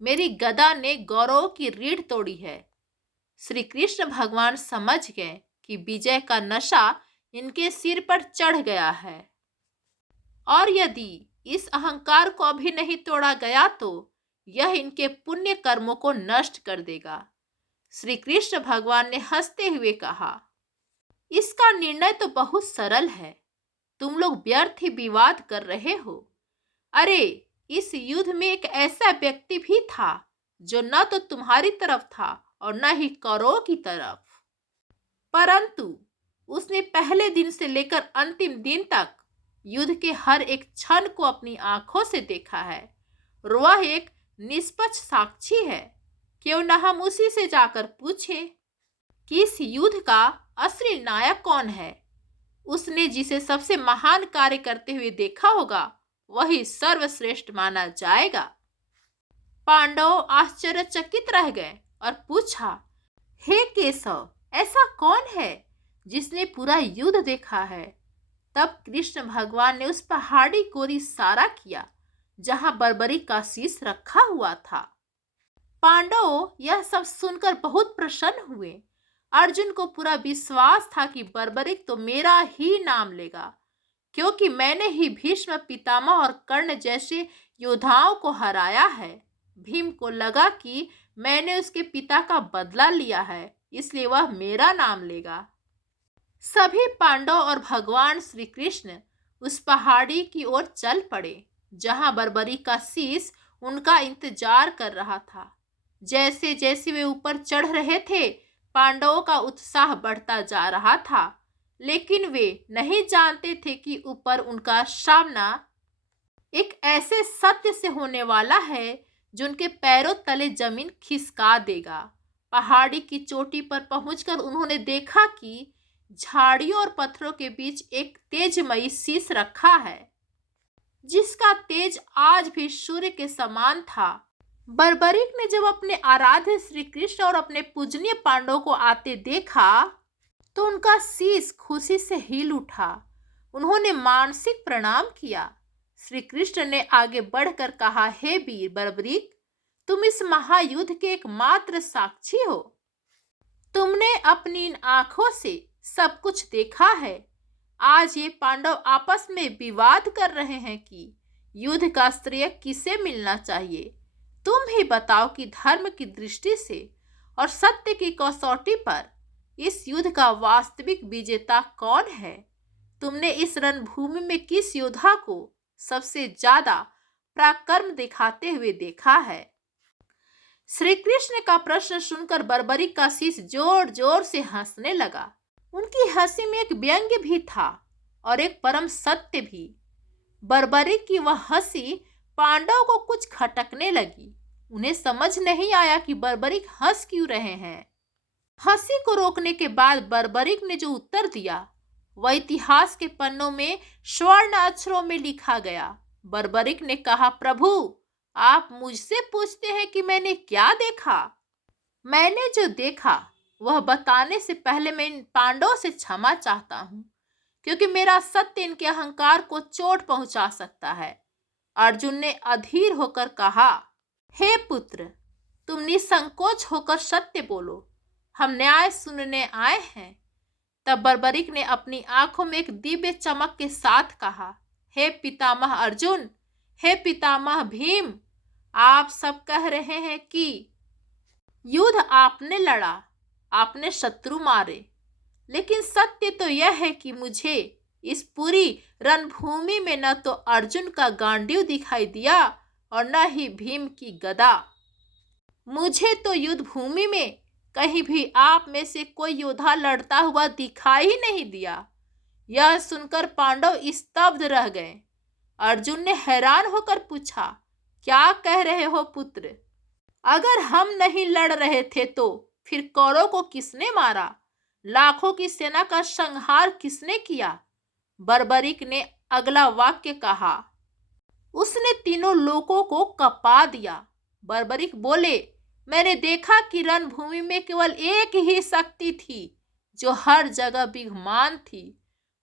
मेरी गदा ने गौरव की रीढ़ तोड़ी है। श्री कृष्ण भगवान समझ गए कि विजय का नशा इनके सिर पर चढ़ गया है और यदि इस अहंकार को अभी नहीं तोड़ा गया तो यह इनके पुण्य कर्मों को नष्ट कर देगा। श्री कृष्ण भगवान ने हंसते हुए कहा, इसका निर्णय तो बहुत सरल है। तुम लोग व्यर्थ ही विवाद कर रहे हो। अरे, इस युद्ध में एक ऐसा व्यक्ति भी था जो न तो तुम्हारी तरफ था और न ही कौरवों की तरफ, परंतु उसने पहले दिन से लेकर अंतिम दिन तक युद्ध के हर एक क्षण को अपनी आंखों से देखा है। वह एक निष्पक्ष साक्षी है। क्यों न हम उसी से जाकर पूछें कि इस युद्ध का असली नायक कौन है। उसने जिसे सबसे महान कार्य करते हुए देखा होगा वही सर्वश्रेष्ठ माना जाएगा। पांडव आश्चर्यचकित रह गए और पूछा, हे केशव, ऐसा कौन है जिसने पूरा युद्ध देखा है? तब कृष्ण भगवान ने उस पहाड़ी को इशारा किया जहां बर्बरी का शीश रखा हुआ था। पांडव यह सब सुनकर बहुत प्रसन्न हुए। अर्जुन को पूरा विश्वास था कि बर्बरिक तो मेरा ही नाम लेगा, क्योंकि मैंने ही भीष्म पितामह और कर्ण जैसे योद्धाओं को हराया है। भीम को लगा कि मैंने उसके पिता का बदला लिया है, इसलिए वह मेरा नाम लेगा। सभी पांडव और भगवान श्री कृष्ण उस पहाड़ी की ओर चल पड़े जहां बर्बरी का शीश उनका इंतजार कर रहा था। जैसे जैसे वे ऊपर चढ़ रहे थे, पांडवों का उत्साह बढ़ता जा रहा था, लेकिन वे नहीं जानते थे कि ऊपर उनका सामना एक ऐसे सत्य से होने वाला है जो उनके पैरों तले जमीन खिसका देगा। पहाड़ी की चोटी पर पहुंचकर उन्होंने देखा कि झाड़ियों और पत्थरों के बीच एक तेजमयी शीश रखा है, जिसका तेज आज भी सूर्य के समान था। बर्बरिक ने जब अपने आराध्य श्री कृष्ण और अपने पूजनीय पांडवों को आते देखा तो उनका शीश खुशी से हिल उठा। उन्होंने मानसिक प्रणाम किया। श्री कृष्ण ने आगे बढ़कर कहा, हे वीर बर्बरिक, तुम इस महायुद्ध के एकमात्र साक्षी हो। तुमने अपनी इन आंखों से सब कुछ देखा है। आज ये पांडव आपस में विवाद कर रहे हैं कि युद्ध का श्रेय किसे मिलना चाहिए। तुम ही बताओ कि धर्म की दृष्टि से और सत्य की कसौटी पर इस युद्ध का वास्तविक विजेता कौन है? तुमने इस रणभूमि में किस योद्धा को सबसे ज्यादा पराक्रम दिखाते हुए देखा है? श्री कृष्ण का प्रश्न सुनकर बर्बरिक का शीश जोर जोर से हंसने लगा। उनकी हंसी में एक व्यंग्य भी था और एक परम सत्य भी। बर्बरिक की वह हंसी पांडव को खटकने खटकने लगी। उन्हें समझ नहीं आया कि बर्बरिक हंस क्यों रहे हैं। हंसी को रोकने के बाद बर्बरिक ने जो उत्तर दिया वह इतिहास के पन्नों में स्वर्ण अक्षरों में लिखा गया। बर्बरिक ने कहा, प्रभु, आप मुझसे पूछते हैं कि मैंने क्या देखा? मैंने जो देखा वह बताने से पहले मैं इन पांडवों से क्षमा चाहता हूँ, क्योंकि मेरा सत्य इनके अहंकार को चोट पहुंचा सकता है। अर्जुन ने अधीर होकर कहा, हे पुत्र, तुम निसंकोच होकर सत्य बोलो, हम न्याय सुनने आए हैं। तब बर्बरिक ने अपनी आंखों में एक दिव्य चमक के साथ कहा, हे पितामह अर्जुन, हे पितामह भीम, आप सब कह रहे हैं कि युद्ध आपने लड़ा, आपने शत्रु मारे, लेकिन सत्य तो यह है कि मुझे इस पूरी रणभूमि में न तो अर्जुन का गांडीव दिखाई दिया और न ही भीम की गदा। मुझे तो युद्ध भूमि में कहीं भी आप में से कोई योद्धा लड़ता हुआ दिखाई ही नहीं दिया। यह सुनकर पांडव स्तब्ध रह गए। अर्जुन ने हैरान होकर पूछा, क्या कह रहे हो पुत्र? अगर हम नहीं लड़ रहे थे तो फिर कौरवों को किसने मारा? लाखों की सेना का संहार किसने किया? बर्बरिक ने अगला वाक्य कहा। उसने तीनों लोगों को कपा दिया। बर्बरिक बोले, मैंने देखा कि रणभूमि में केवल एक ही शक्ति थी जो हर जगह विद्यमान थी।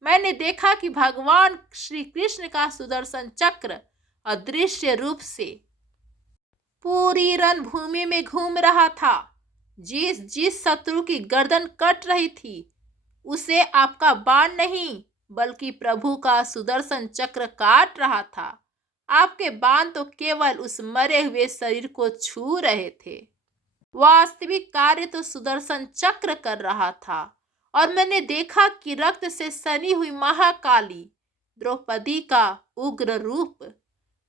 मैंने देखा कि भगवान श्री कृष्ण का सुदर्शन चक्र अदृश्य रूप से पूरी रणभूमि में घूम रहा था। जिस जिस शत्रु की गर्दन कट रही थी उसे आपका बाण नहीं बल्कि प्रभु का सुदर्शन चक्र काट रहा था। आपके बाण तो केवल उस मरे हुए शरीर को छू रहे थे। वास्तविक कार्य तो सुदर्शन चक्र कर रहा था। और मैंने देखा कि रक्त से सनी हुई महाकाली द्रौपदी का उग्र रूप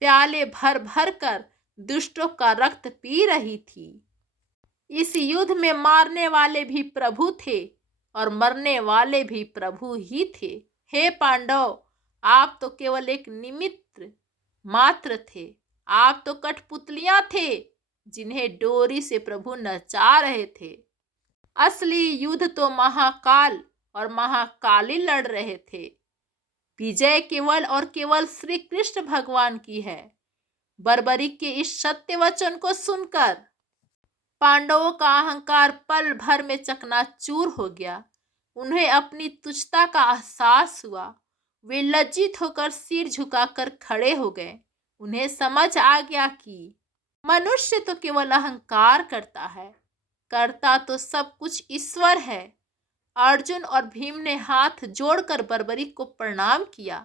प्याले भर भर कर दुष्टों का रक्त पी रही थी। इस युद्ध में मारने वाले भी प्रभु थे और मरने वाले भी प्रभु ही थे। हे पांडव, आप तो केवल एक निमित्त मात्र थे। आप तो कठपुतलियां थे जिन्हें डोरी से प्रभु नचा रहे थे। असली युद्ध तो महाकाल और महाकाली लड़ रहे थे। विजय केवल और केवल श्री कृष्ण भगवान की है। बर्बरिक के इस सत्य वचन को सुनकर पांडवों का अहंकार पल भर में चकनाचूर हो गया। उन्हें अपनी तुच्छता का एहसास हुआ। वे लज्जित होकर सिर झुकाकर खड़े हो गए। उन्हें समझ आ गया कि मनुष्य तो केवल अहंकार करता है, करता तो सब कुछ ईश्वर है। अर्जुन और भीम ने हाथ जोड़कर बर्बरिक को प्रणाम किया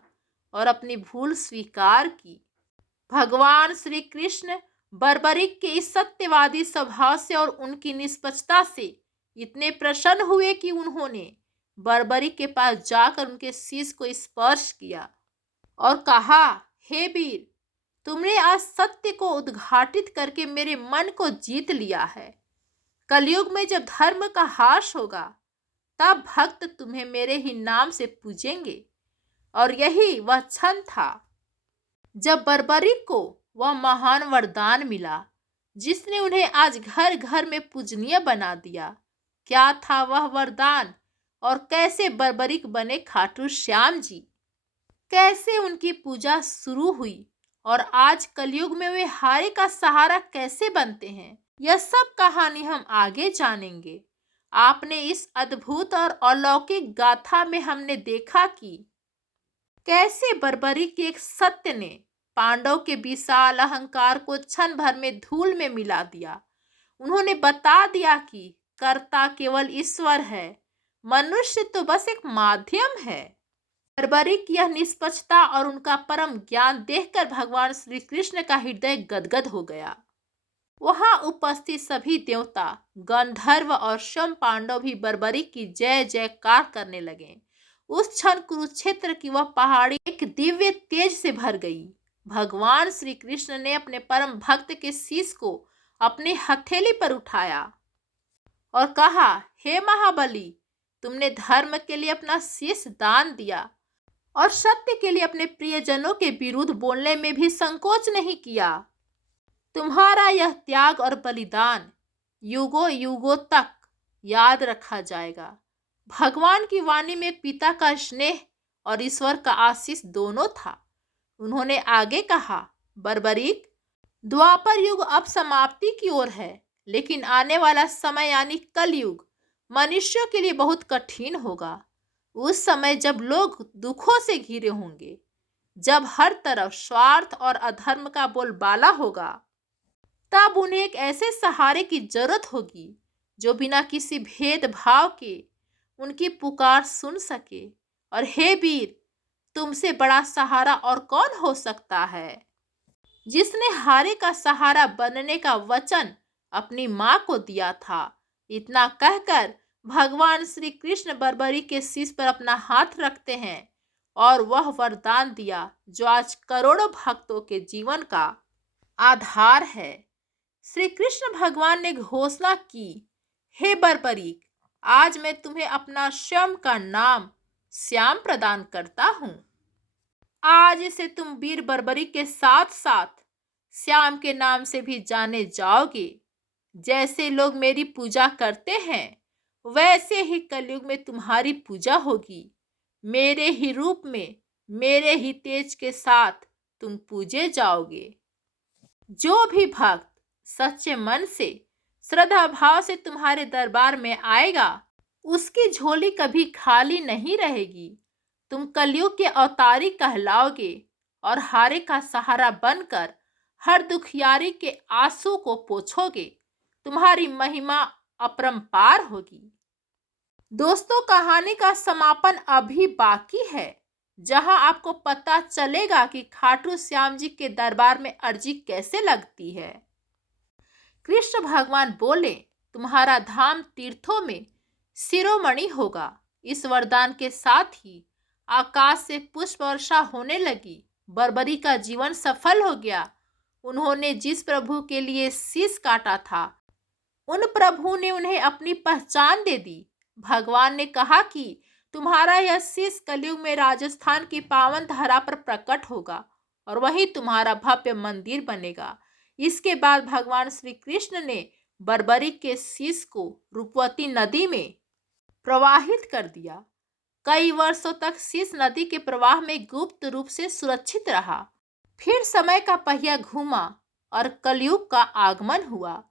और अपनी भूल स्वीकार की। भगवान श्री कृष्ण बर्बरिक के इस सत्यवादी स्वभाव से और उनकी निष्पक्षता से इतने प्रसन्न हुए कि उन्होंने बर्बरिक के पास जाकर उनके शीश को स्पर्श किया और कहा, हे वीर, तुमने आज सत्य को उद्घाटित करके मेरे मन को जीत लिया है। कलयुग में जब धर्म का ह्रास होगा तब भक्त तुम्हें मेरे ही नाम से पूजेंगे। और यही वह क्षण था जब बर्बरिक को वह महान वरदान मिला जिसने उन्हें आज घर घर में पूजनीय बना दिया। क्या था वह वरदान और कैसे बर्बरिक बने खाटू श्याम जी? कैसे उनकी पूजा शुरू हुई और आज कलयुग में वे हारे का सहारा कैसे बनते हैं? यह सब कहानी हम आगे जानेंगे। आपने इस अद्भुत और अलौकिक गाथा में हमने देखा कि कैसे बर्बरिक के एक सत्य ने पांडव के विशाल अहंकार को क्षण भर में धूल में मिला दिया। उन्होंने बता दिया कि कर्ता केवल ईश्वर है, मनुष्य तो बस एक माध्यम है। बर्बरिक यह निष्पक्षता और उनका परम ज्ञान देखकर भगवान श्री कृष्ण का हृदय गदगद हो गया। वहां उपस्थित सभी देवता, गंधर्व और स्वयं पांडव भी बर्बरिक की जय जयकार करने लगे। उस क्षण कुरुक्षेत्र की वह पहाड़ी एक दिव्य तेज से भर गई। भगवान श्री कृष्ण ने अपने परम भक्त के शीश को अपने हथेली पर उठाया और कहा, हे महाबली, तुमने धर्म के लिए अपना शीश दान दिया और सत्य के लिए अपने प्रियजनों के विरुद्ध बोलने में भी संकोच नहीं किया। तुम्हारा यह त्याग और बलिदान युगों युगों तक याद रखा जाएगा। भगवान की वाणी में पिता का स्नेह और ईश्वर का आशीष दोनों था। उन्होंने आगे कहा, बर्बरिक, द्वापर युग अब समाप्ति की ओर है, लेकिन आने वाला समय यानी कलयुग मनुष्यों के लिए बहुत कठिन होगा। उस समय जब लोग दुखों से घिरे होंगे, जब हर तरफ स्वार्थ और अधर्म का बोलबाला होगा, तब उन्हें एक ऐसे सहारे की जरूरत होगी जो बिना किसी भेदभाव के उनकी पुकार सुन सके। और हे वीर, तुमसे बड़ा सहारा और कौन हो सकता है? जिसने हारे का सहारा बनने का वचन अपनी मां को दिया था। इतना कहकर भगवान श्री कृष्ण बर्बरिक के शीश पर अपना हाथ रखते हैं और वह वरदान दिया जो आज करोड़ों भक्तों के जीवन का आधार है। श्री कृष्ण भगवान ने घोषणा की, हे बर्बरिक, आज मैं तुम्हें अपना स्वयं का नाम श्याम प्रदान करता हूँ। आज से तुम वीर बर्बरिक के साथ साथ श्याम के नाम से भी जाने जाओगे। जैसे लोग मेरी पूजा करते हैं वैसे ही कलयुग में तुम्हारी पूजा होगी। मेरे ही रूप में, मेरे ही तेज के साथ तुम पूजे जाओगे। जो भी भक्त सच्चे मन से, श्रद्धा भाव से तुम्हारे दरबार में आएगा, उसकी झोली कभी खाली नहीं रहेगी। तुम कलयुग के अवतारी कहलाओगे और हारे का सहारा बनकर हर दुखियारी के आंसू को पोंछोगे। तुम्हारी महिमा अपरंपार होगी। दोस्तों, कहानी का समापन अभी बाकी है, जहां आपको पता चलेगा कि खाटू श्याम जी के दरबार में अर्जी कैसे लगती है। कृष्ण भगवान बोले, तुम्हारा धाम तीर्थों में शिरोमणि होगा। इस वरदान के साथ ही आकाश से पुष्प वर्षा होने लगी। बर्बरी का जीवन सफल हो गया। उन्होंने जिस प्रभु के लिए शीश काटा था, उन प्रभु ने उन्हें अपनी पहचान दे दी। भगवान ने कहा कि तुम्हारा यह शीश कलयुग में राजस्थान की पावन धरा पर प्रकट होगा और वही तुम्हारा भव्य मंदिर बनेगा। इसके बाद भगवान श्री कृष्ण ने बर्बरी के शीश को रूपवती नदी में प्रवाहित कर दिया। कई वर्षों तक शीश नदी के प्रवाह में गुप्त रूप से सुरक्षित रहा। फिर समय का पहिया घूमा और कलयुग का आगमन हुआ।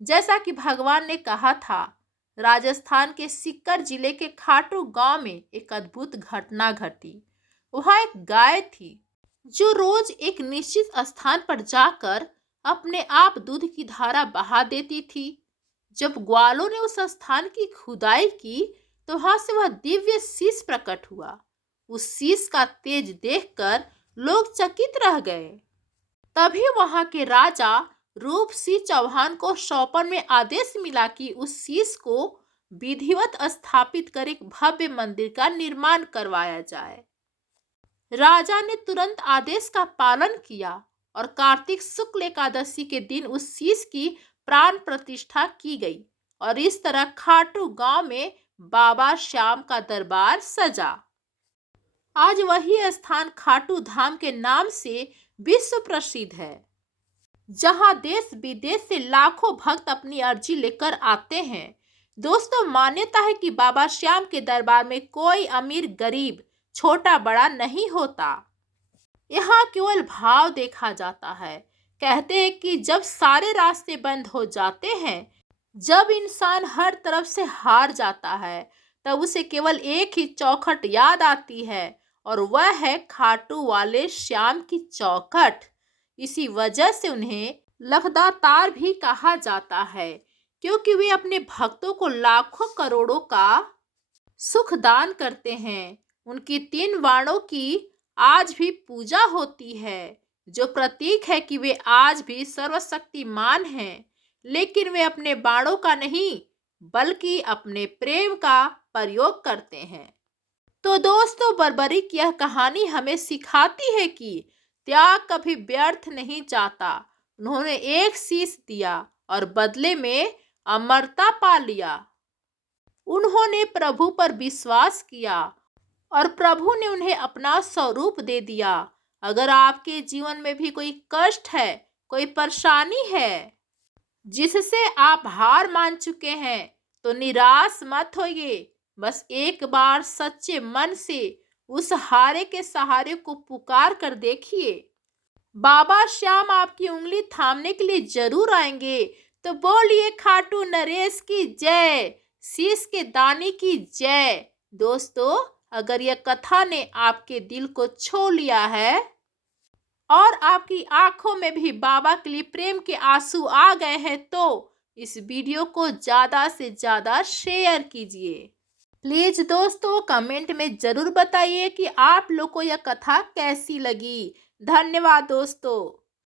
जैसा कि भगवान ने कहा था, राजस्थान के सीकर जिले के खाटू गांव में एक अद्भुत घटना घटी। वहां एक गाय थी जो रोज एक निश्चित स्थान पर जाकर अपने आप दूध की धारा बहा देती थी। जब ग्वालों ने उस स्थान की खुदाई की तो वहां से वह दिव्य शीश प्रकट हुआ। उस शीश का तेज देखकर लोग चकित रह गए। तभी वहां के राजा रूप सिंह चौहान को शौपन में आदेश मिला कि उस शीश को विधिवत स्थापित कर एक भव्य मंदिर का निर्माण करवाया जाए। राजा ने तुरंत आदेश का पालन किया और कार्तिक शुक्ल एकादशी के दिन उस शीश की प्राण प्रतिष्ठा की गई और इस तरह खाटू गांव में बाबा श्याम का दरबार सजा। आज वही स्थान खाटू धाम के नाम से विश्व प्रसिद्ध है, जहां देश विदेश से लाखों भक्त अपनी अर्जी लेकर आते हैं। दोस्तों, मान्यता है कि बाबा श्याम के दरबार में कोई अमीर गरीब, छोटा बड़ा नहीं होता। यहाँ केवल भाव देखा जाता है। कहते हैं कि जब सारे रास्ते बंद हो जाते हैं, जब इंसान हर तरफ से हार जाता है, तब उसे केवल एक ही चौखट याद आती है और वह है खाटू वाले श्याम की चौखट। इसी वजह से उन्हें लखदातार भी कहा जाता है, क्योंकि वे अपने भक्तों को लाखों करोड़ों का सुख दान करते हैं। उनकी 3 बाणों की आज भी पूजा होती है, जो प्रतीक है कि वे आज भी सर्वशक्तिमान हैं। लेकिन वे अपने बाणों का नहीं, बल्कि अपने प्रेम का प्रयोग करते हैं। तो दोस्तों, बर्बरी की यह कहानी हमें सिखाती है कि त्याग कभी व्यर्थ नहीं जाता। उन्होंने एक शीश दिया और बदले में अमरता पा लिया। उन्होंने प्रभु पर विश्वास किया और प्रभु ने उन्हें अपना स्वरूप दे दिया। अगर आपके जीवन में भी कोई कष्ट है, कोई परेशानी है जिससे आप हार मान चुके हैं, तो निराश मत होइए। बस एक बार सच्चे मन से उस हारे के सहारे को पुकार कर देखिए। बाबा श्याम आपकी उंगली थामने के लिए जरूर आएंगे। तो बोलिए खाटू नरेश की जय, शीश के दानी की जय। दोस्तों, अगर यह कथा ने आपके दिल को छू लिया है और आपकी आंखों में भी बाबा के लिए प्रेम के आंसू आ गए हैं, तो इस वीडियो को ज़्यादा से ज़्यादा शेयर कीजिए। प्लीज दोस्तों, कमेंट में ज़रूर बताइए कि आप लोग को यह कथा कैसी लगी। धन्यवाद दोस्तों।